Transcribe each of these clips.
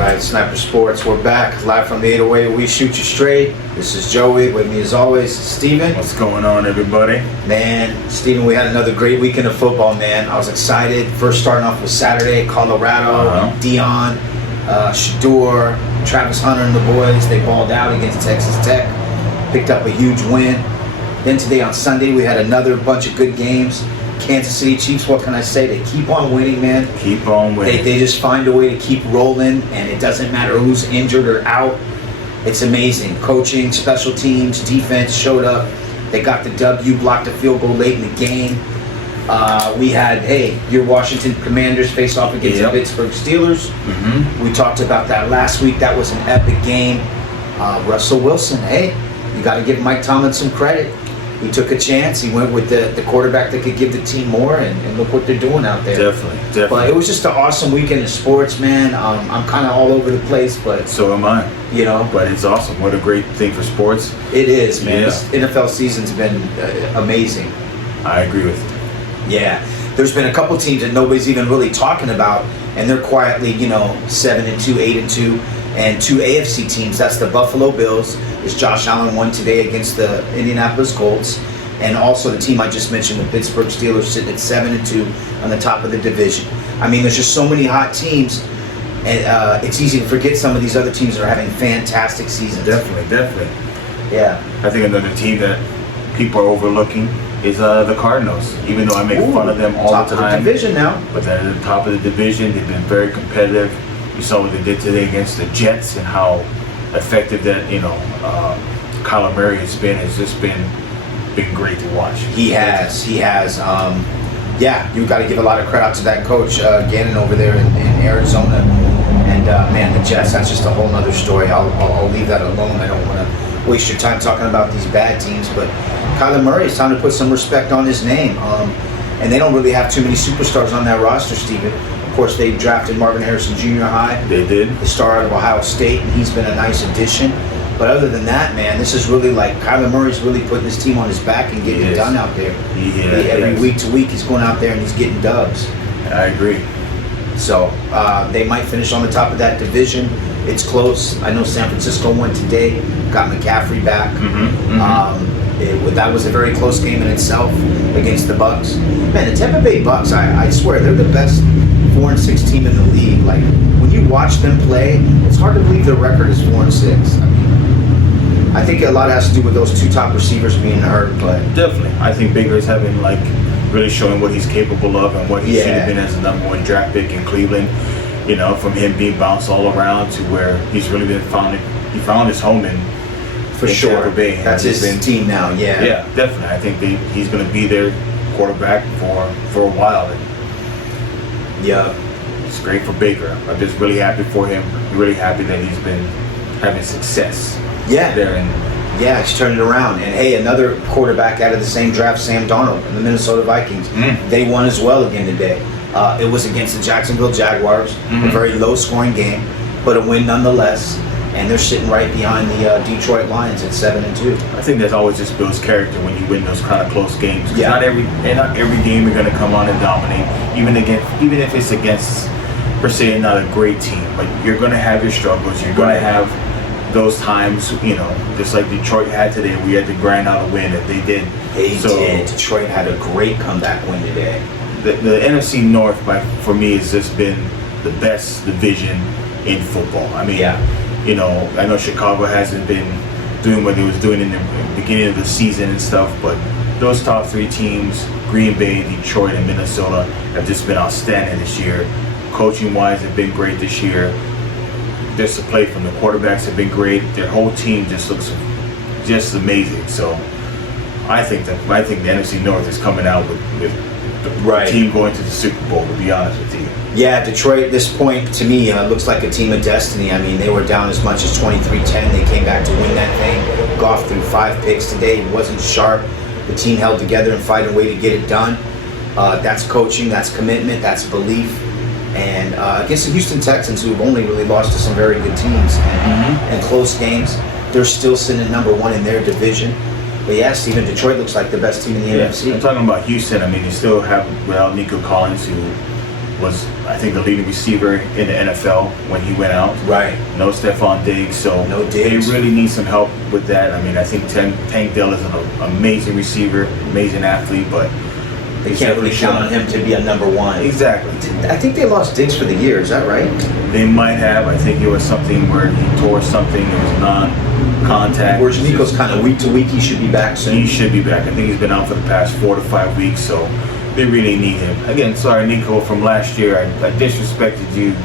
right, Sniper Sports, we're back live from the 808. We shoot you straight. This is Joey. With me as always, Steven. What's going on, everybody? Man, Steven, we had another great weekend of football, man. I was excited. First starting off with Saturday, Colorado, Dion, Shador, Travis Hunter and the boys. They balled out against Texas Tech. Picked up a huge win. Then today on Sunday, we had another bunch of good games. Kansas City Chiefs, what can I say? They keep on winning, man. Keep on winning. They just find a way to keep rolling, and it doesn't matter who's injured or out. It's amazing. Coaching, special teams, defense showed up. They got the W, blocked a field goal late in the game. We had, your Washington Commanders face off against the Pittsburgh Steelers. Mm-hmm. We talked about that last week. That was an epic game. Russell Wilson, you got to give Mike Tomlin some credit. He took a chance. He went with the quarterback that could give the team more, and look what they're doing out there. Definitely. But it was just an awesome weekend of sports, man. I'm kind of all over the place, but so am I. You know, but it's awesome. What a great thing for sports. It is, man. Yeah. This NFL season's been amazing. I agree with you. Yeah, there's been a couple teams that nobody's even really talking about, and they're quietly, 7-2, 8-2, and two AFC teams. That's the Buffalo Bills. As Josh Allen won today against the Indianapolis Colts, and also the team I just mentioned, the Pittsburgh Steelers, sitting at 7-2 on the top of the division. I mean, there's just so many hot teams, and it's easy to forget some of these other teams that are having fantastic seasons. Definitely. Yeah. I think another team that people are overlooking is the Cardinals. Even though I make fun of them all the time. Top of the division now. But they're at the top of the division. They've been very competitive. You saw what they did today against the Jets and how effective that Kyler Murray has been. Has just been great to watch. He has. You got to give a lot of credit to that coach Gannon over there in Arizona. And man, the Jets. That's just a whole nother story. I'll leave that alone. I don't want to waste your time talking about these bad teams. But Kyler Murray, it's time to put some respect on his name. And they don't really have too many superstars on that roster, Steven. Of course, they drafted Marvin Harrison Jr. high. They did. The star out of Ohio State, and he's been a nice addition. But other than that, man, this is really like Kyler Murray's really putting his team on his back and getting it done out there. Every week to week, he's going out there and he's getting dubs. I agree. So they might finish on the top of that division. It's close. I know San Francisco won today, got McCaffrey back. That was a very close game in itself against the Bucs. Man, the Tampa Bay Bucs, I swear, they're the best 4-6 team in the league. Like, when you watch them play, it's hard to believe their record is 4-6. I mean, I think a lot has to do with those two top receivers being hurt, but definitely, I think Baker's having really showing what he's capable of and what he should have been as a number one draft pick in Cleveland. From him being bounced all around to where he's really been he found his home in Tampa Bay. That's his team now. Yeah, definitely. I think he's going to be their quarterback for a while. Yeah. It's great for Baker. I'm just really happy for him. Really happy that he's been having success. Yeah, he's turned it around. And hey, another quarterback out of the same draft, Sam Darnold, and the Minnesota Vikings. They won as well again today. It was against the Jacksonville Jaguars, a very low-scoring game, but a win nonetheless. And they're sitting right behind the Detroit Lions at 7-2. I think that always just builds character when you win those kind of close games. Yeah. Not every game you're going to come on and dominate. Even if it's against, per se, not a great team, but you're going to have your struggles. You're going to have those times, just like Detroit had today. We had to grind out a win that they did. They did. Detroit had a great comeback win today. The NFC North, for me, has just been the best division in football. I mean, I know Chicago hasn't been doing what he was doing in the beginning of the season and stuff, but those top three teams, Green Bay, Detroit, and Minnesota, have just been outstanding this year. Coaching-wise, have been great this year. Just the play from the quarterbacks have been great. Their whole team just looks just amazing. So I think the NFC North is coming out with the team going to the Super Bowl, to be honest with you. Yeah, Detroit at this point, to me, looks like a team of destiny. I mean, they were down as much as 23-10. They came back to win that thing. Goff threw 5 picks today. He wasn't sharp. The team held together and found a way to get it done. That's coaching, that's commitment, that's belief. And against the Houston Texans, who have only really lost to some very good teams and close games, they're still sitting at number 1 in their division. But yeah, Steven, Detroit looks like the best team in the NFC. I'm talking about Houston. I mean, they still have without Nico Collins, who was, I think, the leading receiver in the NFL when he went out. Right. No Stephon Diggs, so No Diggs. they really need some help with that. I mean, I think Tank Dell is an amazing receiver, amazing athlete, but They can't really count on him to be a number one. Exactly. I think they lost Diggs for the year. Is that right? They might have. I think it was something where he tore something. It was non-contact. Whereas Nico's kind of week to week. He should be back soon. He should be back. I think he's been out for the past 4 to 5 weeks, so they really need him. Again, sorry, Nico, from last year. I disrespected you.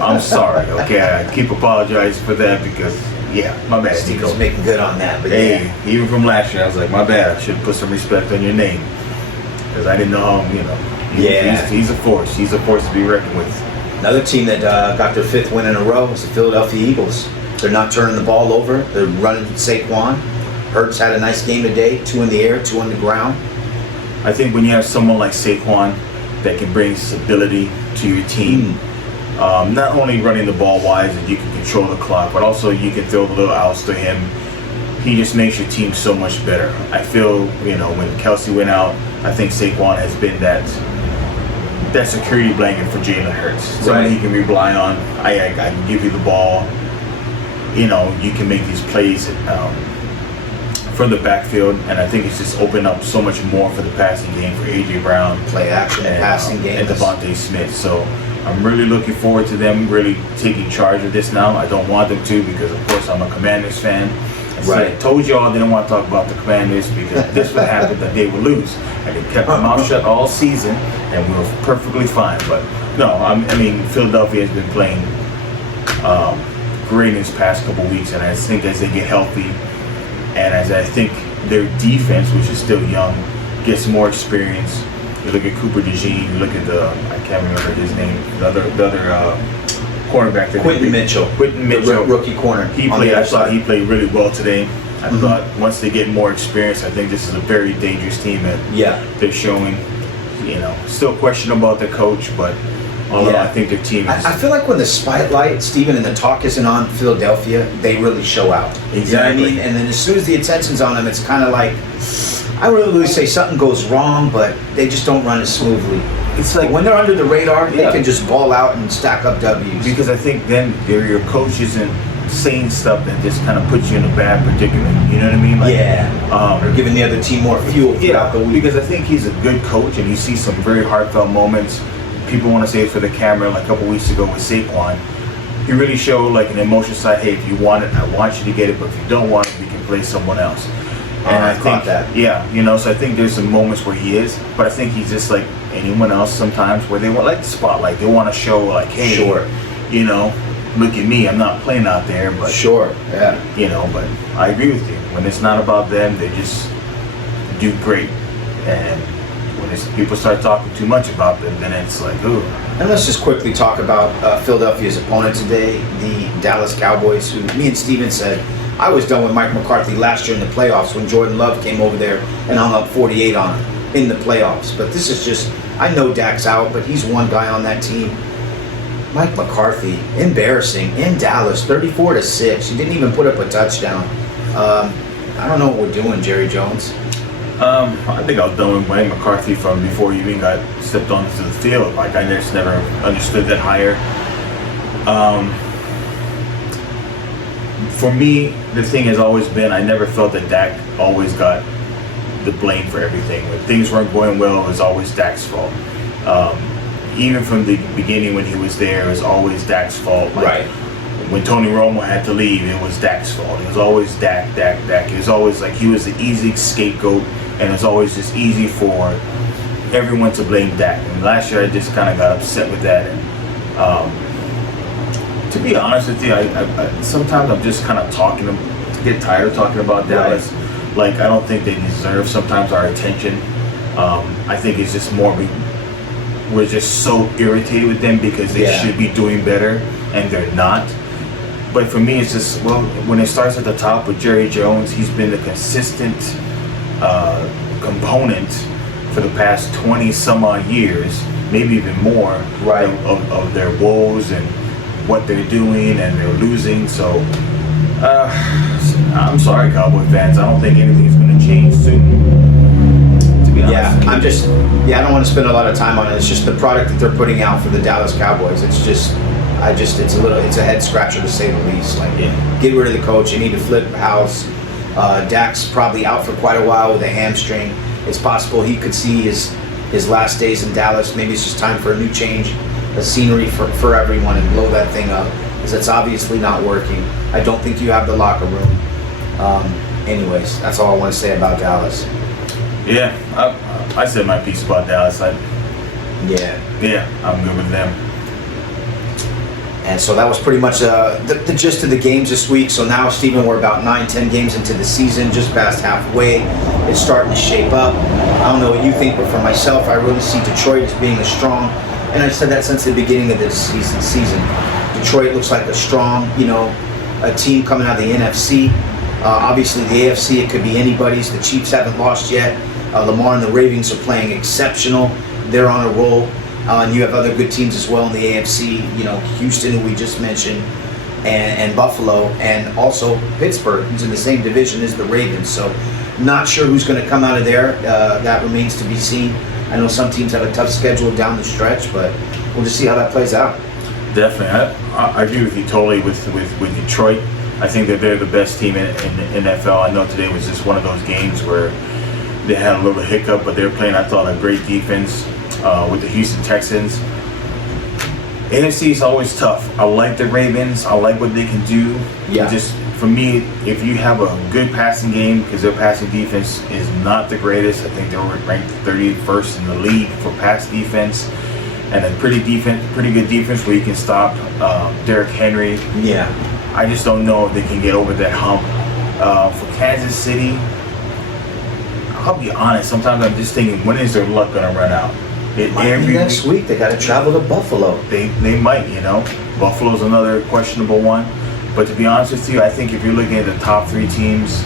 I'm sorry, okay? I keep apologizing for that because, yeah, my bad, Steve Nico. was making good on that. But Hey, yeah. even from last year, I was like, my bad. I should put some respect on your name because I didn't know how, Yeah. He's a force. He's a force to be reckoned with. Another team that got their 5th win in a row is the Philadelphia Eagles. They're not turning the ball over. They're running Saquon. Hurts had a nice game today. 2 in the air, 2 on the ground. I think when you have someone like Saquon that can bring stability to your team, not only running the ball wise and you can control the clock, but also you can throw the little outs to him. He just makes your team so much better. I feel, when Kelsey went out, I think Saquon has been that security blanket for Jalen Hurts. Someone he can rely on. I can give you the ball. You can make these plays from the backfield, and I think it's just opened up so much more for the passing game for A.J. Brown. Play action and passing game. And Devontae Smith. So I'm really looking forward to them really taking charge of this now. I don't want them to because, of course, I'm a Commanders fan. I told y'all I didn't want to talk about the Commanders because this would happen that they would lose. And they kept their mouth shut all season, and we were perfectly fine. But no, Philadelphia has been playing great in this past couple weeks, and I think as they get healthy, and as I think their defense, which is still young, gets more experience. You look at Cooper DeJean, you look at I can't remember his name, the other cornerback. Quentin Mitchell. The rookie corner. I thought he played really well today. I thought once they get more experience, I think this is a very dangerous team that they're showing. Still questionable about the coach, but although I think their team is... I feel like when the spotlight, Steven, and the talk isn't on Philadelphia, they really show out. Exactly. You know what I mean? And then as soon as the attention's on them, it's kind of like, I would really say something goes wrong, but they just don't run as smoothly. It's like when they're under the radar, they can just ball out and stack up W's. Because I think then your coach isn't saying stuff that just kind of puts you in a bad predicament. You know what I mean? Or giving the other team more fuel throughout the week. Because I think he's a good coach, and you see some very heartfelt moments. People want to say it for the camera, like a couple weeks ago with Saquon. He really showed like an emotional side. Hey, if you want it, I want you to get it, but if you don't want it, we can play someone else. And I think that, so I think there's some moments where he is, but I think he's just like anyone else sometimes where they want like the spotlight. They want to show like, hey, look at me. I'm not playing out there, but but I agree with you. When it's not about them, they just do great. And when people start talking too much about them, then it's like, ooh. And let's just quickly talk about Philadelphia's opponent today, the Dallas Cowboys, who me and Steven said, I was done with Mike McCarthy last year in the playoffs when Jordan Love came over there and hung up 48 on him in the playoffs. But this is just, I know Dak's out, but he's one guy on that team. Mike McCarthy, embarrassing, in Dallas, 34-6. He didn't even put up a touchdown. I don't know what we're doing, Jerry Jones. I think I was done with Mike McCarthy from before he even got stepped onto the field. Like, I just never understood that hire. For me, the thing has always been, I never felt that Dak always got the blame for everything. When things weren't going well, it was always Dak's fault. Even from the beginning when he was there, it was always Dak's fault. Like, when Tony Romo had to leave, it was Dak's fault. It was always Dak. It was always like he was the easy scapegoat, and it was always just easy for everyone to blame Dak. And last year, I just kind of got upset with that. And to be honest with you, I sometimes I'm just kind of get tired of talking about Dallas. Like, I don't think they deserve sometimes our attention. I think it's just more we're just so irritated with them because they should be doing better and they're not. But for me, it's just, when it starts at the top with Jerry Jones, he's been the consistent component for the past 20 some odd years, maybe even more, of their woes and what they're doing, and they're losing. So I'm sorry, Cowboy fans. I don't think anything's going to change soon. To be be honest. Yeah, I don't want to spend a lot of time on it. It's just the product that they're putting out for the Dallas Cowboys. It's a head scratcher to say the least. Like, get rid of the coach. You need to flip house. Dak's probably out for quite a while with a hamstring. It's possible he could see his last days in Dallas. Maybe it's just time for a new change, a scenery for everyone, and blow that thing up, because it's obviously not working. I don't think you have the locker room. Anyways, that's all I want to say about Dallas. Yeah, I said my piece about Dallas. Yeah, I'm good with them. And so that was pretty much the gist of the games this week. So now, Stephen, we're about 9-10 games into the season, just past halfway. It's starting to shape up. I don't know what you think, but for myself, I really see Detroit as being a strong, and I've said that since the beginning of this season. Detroit looks like a strong, a team coming out of the NFC. Obviously, the AFC, it could be anybody's. The Chiefs haven't lost yet. Lamar and the Ravens are playing exceptional. They're on a roll. And you have other good teams as well in the AFC. Houston, who we just mentioned, and Buffalo, and also Pittsburgh, who's in the same division as the Ravens. So, not sure who's going to come out of there. That remains to be seen. I know some teams have a tough schedule down the stretch, but we'll just see how that plays out. Definitely, I agree with you totally with Detroit. I think that they're the best team in the NFL. I know today was just one of those games where they had a little hiccup, but they were playing, I thought, a great defense with the Houston Texans. NFC is always tough. I like the Ravens. I like what they can do. Yeah. Just for me, if you have a good passing game, because their passing defense is not the greatest. I think they're ranked 31st in the league for pass defense, and a pretty good defense where you can stop Derrick Henry. Yeah. I just don't know if they can get over that hump. For Kansas City, I'll be honest, sometimes I'm just thinking, when is their luck going to run out? Next week, they got to travel to Buffalo. They might, Buffalo's another questionable one. But to be honest with you, I think if you're looking at the top three teams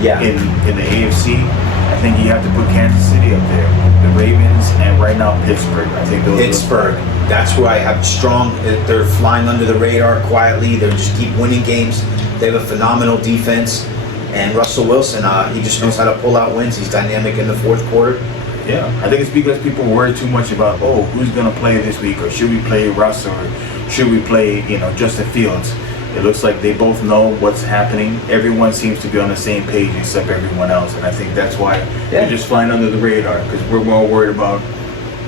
in the AFC, I think you have to put Kansas City up there. The Ravens, and right now Pittsburgh. I think those Pittsburgh. That's who I have strong. They're flying under the radar quietly. They just keep winning games. They have a phenomenal defense. And Russell Wilson, he just knows how to pull out wins. He's dynamic in the fourth quarter. Yeah, I think it's because people worry too much about, who's going to play this week, or should we play Russ, or should we play, Justin Fields. It looks like they both know what's happening. Everyone seems to be on the same page except everyone else, and I think that's why they're just flying under the radar, because we're more worried about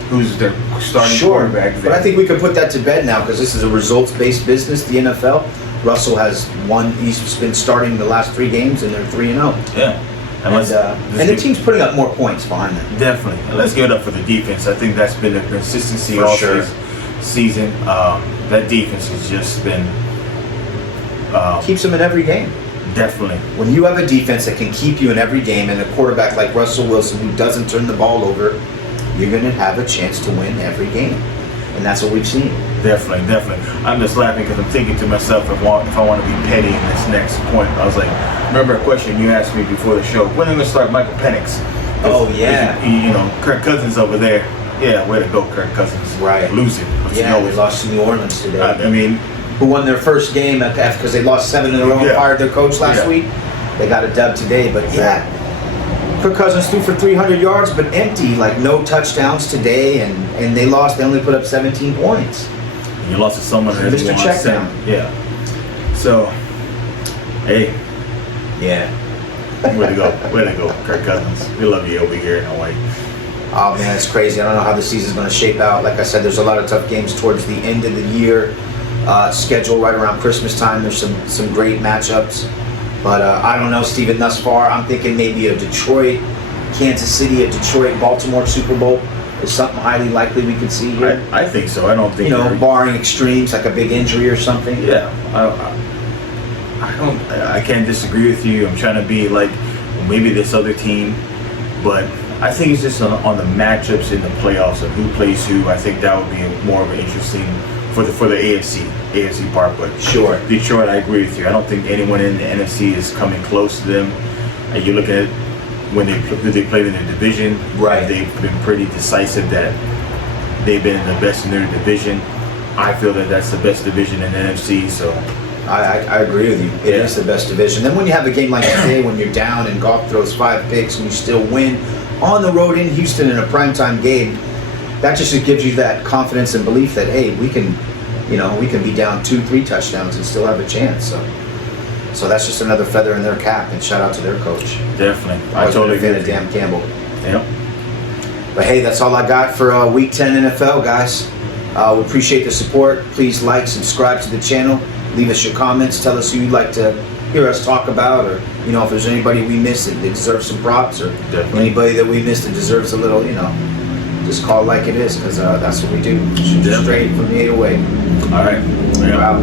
who's their starting quarterback there. But I think we could put that to bed now, because this is a results-based business, the NFL. Russell has won. He's been starting the last 3 games, and they're 3-0. Yeah. And the team's putting up more points behind them. Definitely. And let's give it up for the defense. I think that's been the consistency all season. That defense has just been... keeps them in every game. Definitely. When you have a defense that can keep you in every game, and a quarterback like Russell Wilson who doesn't turn the ball over, you're going to have a chance to win every game. And that's what we've seen. Definitely. I'm just laughing because I'm thinking to myself, if I want to be petty in this next point. I was like, remember a question you asked me before the show, when are we going to start Michael Penix? Oh, yeah. Kirk Cousins over there. Yeah, way to go, Kirk Cousins. Right. Losing. Yeah, they lost to New Orleans today. I mean... who won their first game because they lost 7 in a row and fired their coach last week. They got a dub today, but Kirk Cousins threw for 300 yards, but empty, like no touchdowns today, and they lost. They only put up 17 points. And you lost to someone who Mr. Checkdown. Yeah. So, hey. Yeah. Way to go, Kirk Cousins. We love you over here in Hawaii. Oh man, it's crazy. I don't know how the season's going to shape out. Like I said, there's a lot of tough games towards the end of the year. Schedule right around Christmas time. There's some great matchups, but I don't know, Steven. Thus far, I'm thinking maybe a Detroit, Kansas City, a Detroit, Baltimore Super Bowl is something highly likely we could see here. I think so. I don't think barring extremes like a big injury or something. Yeah, I can't disagree with you. I'm trying to be like maybe this other team, but I think it's just on the matchups in the playoffs of who plays who. I think that would be more of an interesting for the AFC part, but sure. Detroit, I agree with you. I don't think anyone in the NFC is coming close to them. And you look at when they played in their division, right? They've been pretty decisive that they've been the best in their division. I feel that that's the best division in the NFC. So I agree with you. It is the best division. Then when you have a game like today, when you're down and Goff throws 5 picks and you still win, on the road in Houston in a primetime game, that just gives you that confidence and belief that, hey, we can be down 2-3 touchdowns and still have a chance. So that's just another feather in their cap, and shout out to their coach. Definitely. I totally been a Dan Campbell. Yep. But hey, that's all I got for Week 10 NFL, guys. We appreciate the support. Please like, subscribe to the channel. Leave us your comments. Tell us who you'd like to hear us talk about, or if there's anybody we missed that deserves some props, or Definitely. anybody that we missed that deserves a little, just call it like it is, because that's what we do. Shoot Definitely. straight from the 808. All right. We're Yeah. out.